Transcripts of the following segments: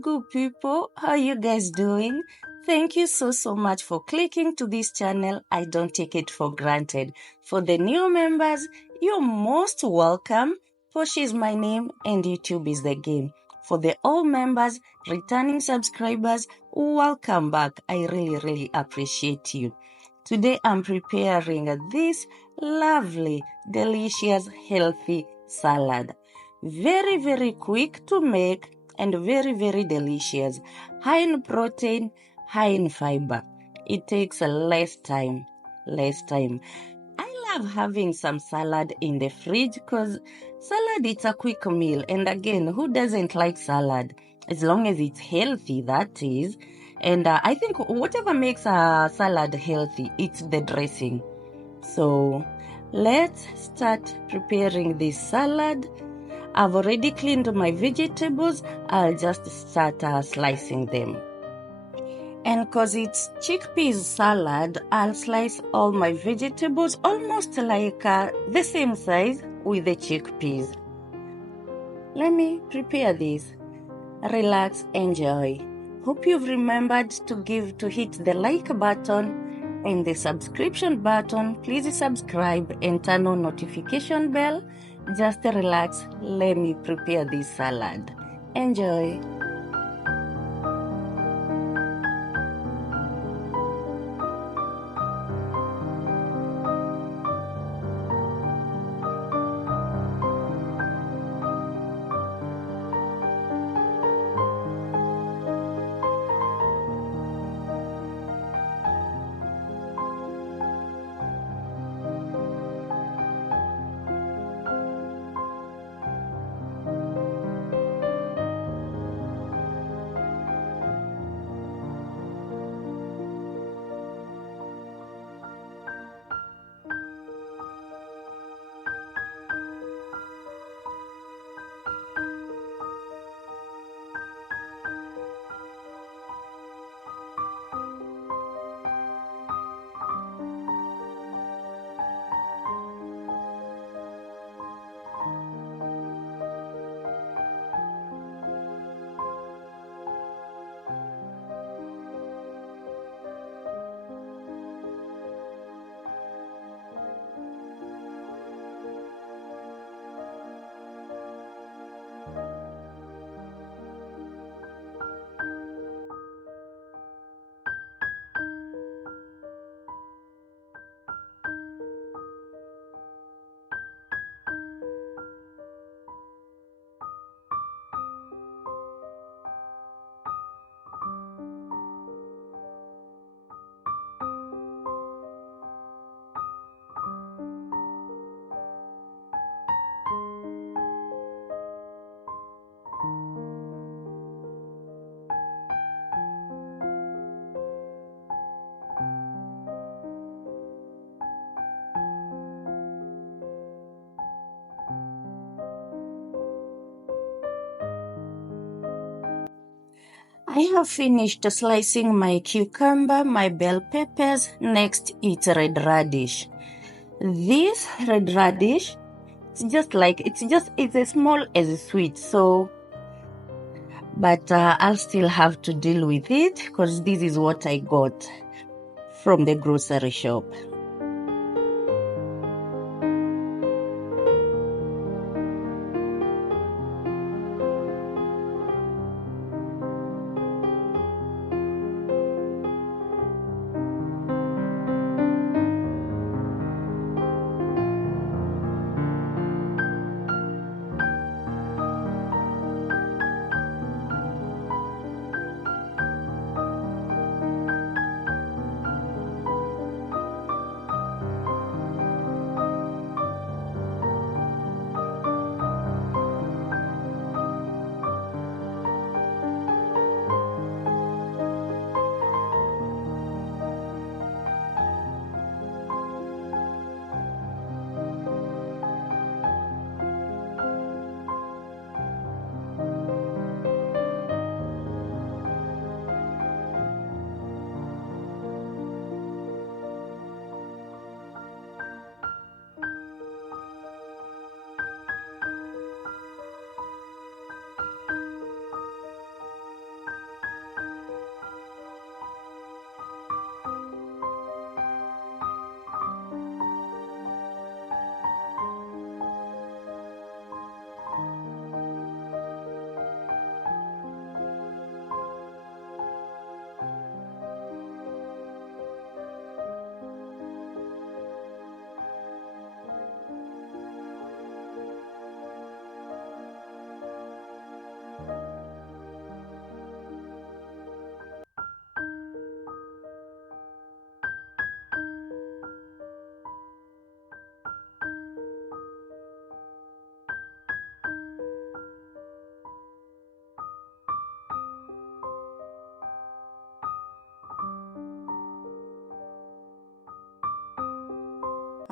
good people. How you guys doing? Thank you so much for clicking to this channel. I don't take it for granted. For the new members, you're most welcome. Posh is my name and YouTube is the game. For the old members, returning subscribers, welcome back. I really appreciate you. Today I'm preparing this lovely, delicious, healthy salad. Very quick to make and very delicious. High in protein, high in fiber. It takes less time. I love having some salad in the fridge because salad it's a quick meal. And again, who doesn't like salad? As long as it's healthy, that is. And I think whatever makes a salad healthy, it's the dressing. So let's start preparing this salad. I've already cleaned my vegetables. I'll just start slicing them. And because it's chickpeas salad, I'll slice all my vegetables almost like the same size with the chickpeas. Let me prepare this. Relax, enjoy. Hope you've remembered to hit the like button and the subscription button. Please subscribe and turn on notification bell. Just relax. Let me prepare this salad. Enjoy. I have finished slicing my cucumber, my bell peppers. Next, it's red radish. This red radish, it's as small as sweet. So, but I'll still have to deal with it because this is what I got from the grocery shop.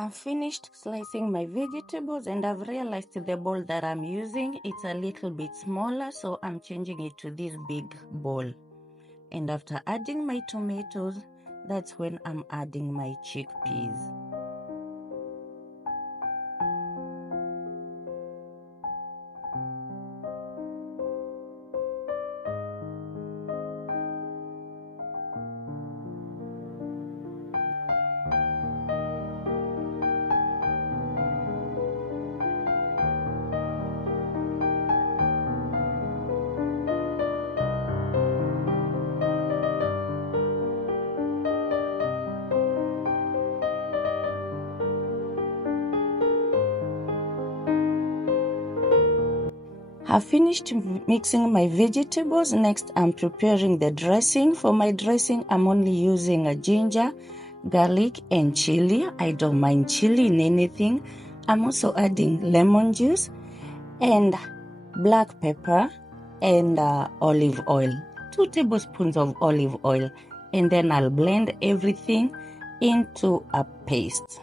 I've finished slicing my vegetables and I've realized the bowl that I'm using, it's a little bit smaller, so I'm changing it to this big bowl. And after adding my tomatoes, that's when I'm adding my chickpeas. I've finished mixing my vegetables. Next, I'm preparing the dressing. For my dressing, I'm only using a ginger, garlic, and chili. I don't mind chili in anything. I'm also adding lemon juice and black pepper and olive oil, 2 tablespoons of olive oil. And then I'll blend everything into a paste.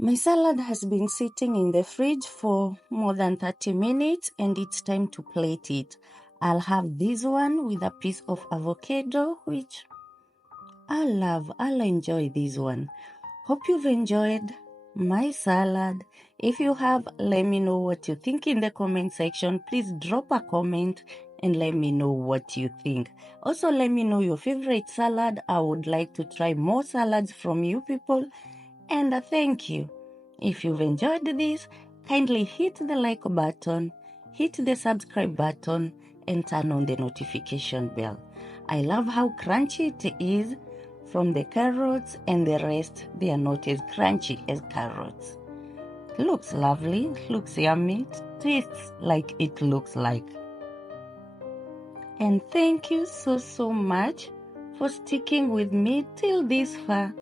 My salad has been sitting in the fridge for more than 30 minutes and it's time to plate it. I'll have this one with a piece of avocado, which I love. I'll enjoy this one. Hope you've enjoyed my salad. If you have, let me know what you think in the comment section. Please drop a comment and let me know what you think. Also, let me know your favorite salad. I would like to try more salads from you people. And thank you. If you've enjoyed this, kindly hit the like button, hit the subscribe button, and turn on the notification bell. I love how crunchy it is. From the carrots and the rest, they are not as crunchy as carrots. Looks lovely, looks yummy, tastes like it looks like. And thank you so much for sticking with me till this far.